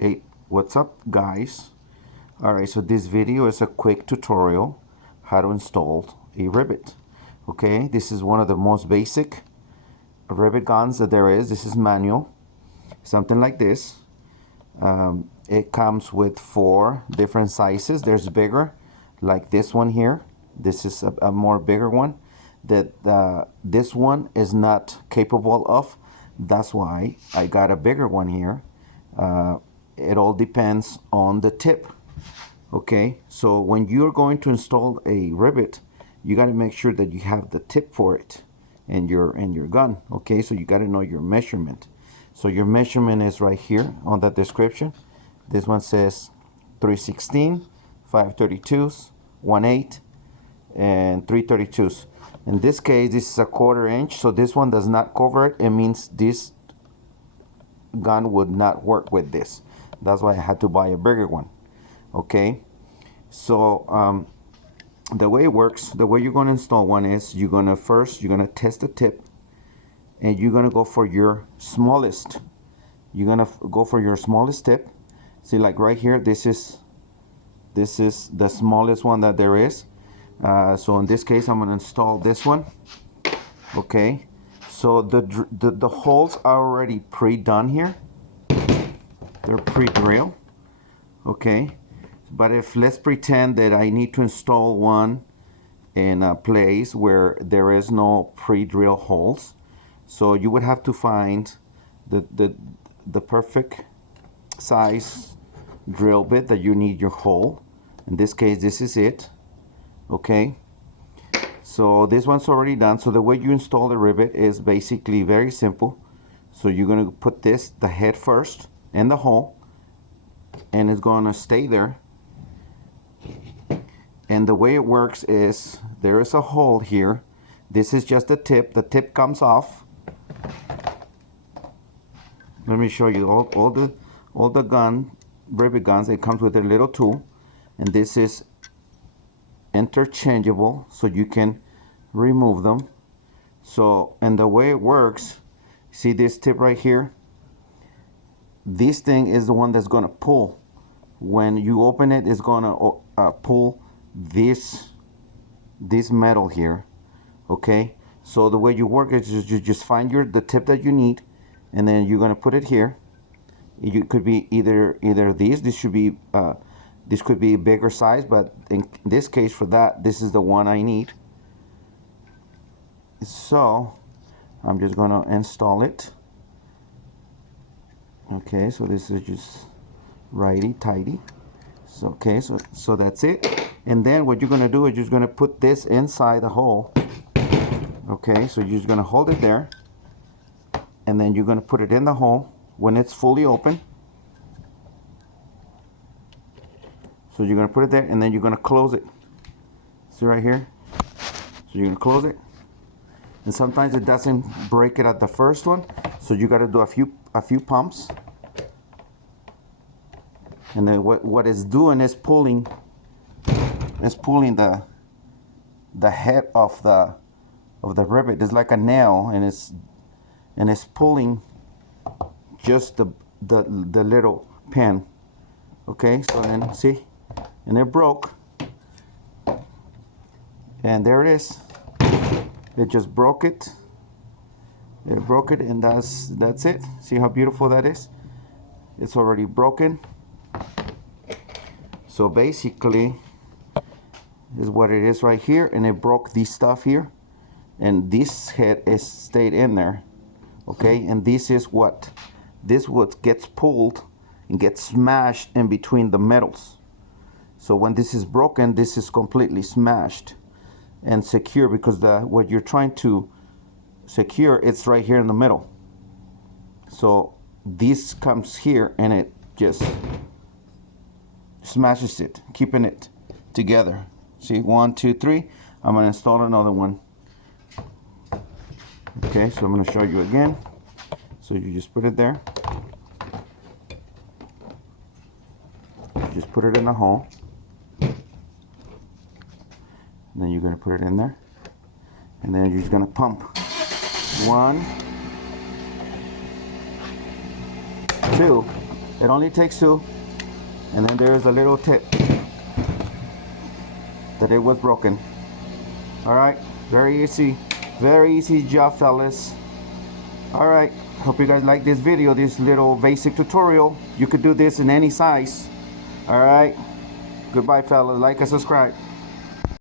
Hey, what's up guys? Alright, so this video is a quick tutorial how to install a rivet. Okay, this is one of the most basic rivet guns that there is. This is manual, something like this. It comes with 4 different sizes. There's bigger, like this one here. This is a more bigger one that this one is not capable of. That's why I got a bigger one here. It all depends on the tip. Okay, so when you're going to install a rivet, you got to make sure that you have the tip for it in your gun. Okay, so you got to know your measurement. So your measurement is right here on the description. This one says 316, 532s, 1/8, and 332s. In this case, this is a 1/4 inch, so this one does not cover it. It means this gun would not work with this. That's why I had to buy a bigger one. Okay, so the way it works, the way you're going to install one is you're going to test the tip, and you're going to go for your smallest. You're going to go for your smallest tip. See, like right here, this is the smallest one that there is. So in this case, I'm going to install this one. Okay, so the holes are already pre-done here. They're pre-drilled. Okay, but if let's pretend that I need to install one in a place where there is no pre-drill holes, so you would have to find the perfect size drill bit that you need your hole. In this case, this is it. Okay, so this one's already done. So the way you install the rivet is basically very simple. So you're going to put the head first in the hole, and it's going to stay there. And the way it works is there is a hole here. This is just the tip. The tip comes off. Let me show you all the rivet guns. It comes with a little tool, and this is interchangeable, so you can remove them. So, and the way it works, see this tip right here? This thing is the one that's going to pull. When you open it, it's going to pull this metal here. Okay, so the way you work is you just find the tip that you need, and then you're going to put it here. You could be either this should be this could be a bigger size, but in this case, for that, this is the one I need. So I'm just going to install it. Okay, so this is just righty tighty. So okay, so that's it. And then what you're going to do is you're going to put this inside the hole. Okay, so you're just going to hold it there, and then you're going to put it in the hole when it's fully open. So you're going to put it there, and then you're going to close it. See right here? So you're going to close it. And sometimes it doesn't break it at the first one, so you got to do a few pumps. And then what it's doing is pulling the head of the rivet. It's like a nail, and it's pulling just the little pin. Okay, so then see, and it broke, and there it is. It just broke it. It broke it, and that's it. See how beautiful that is? It's already broken. So basically, is what it is right here, and it broke this stuff here, and this head is stayed in there. Okay, and this what gets pulled and gets smashed in between the metals. So when this is broken, this is completely smashed and secure, because what you're trying to secure, it's right here in the middle. So this comes here, and it just smashes it, keeping it together. See, 1, 2, 3. I'm going to install another one. Okay, so I'm going to show you again. So you just put it there. Just put it in the hole. And then you're going to put it in there. And then you're just going to pump. 1, 2, It only takes two. And then there's a little tip that it was broken. All right, very easy job, fellas. All right, hope you guys like this video, this little basic tutorial. You could do this in any size. All right, goodbye, fellas. Like and subscribe.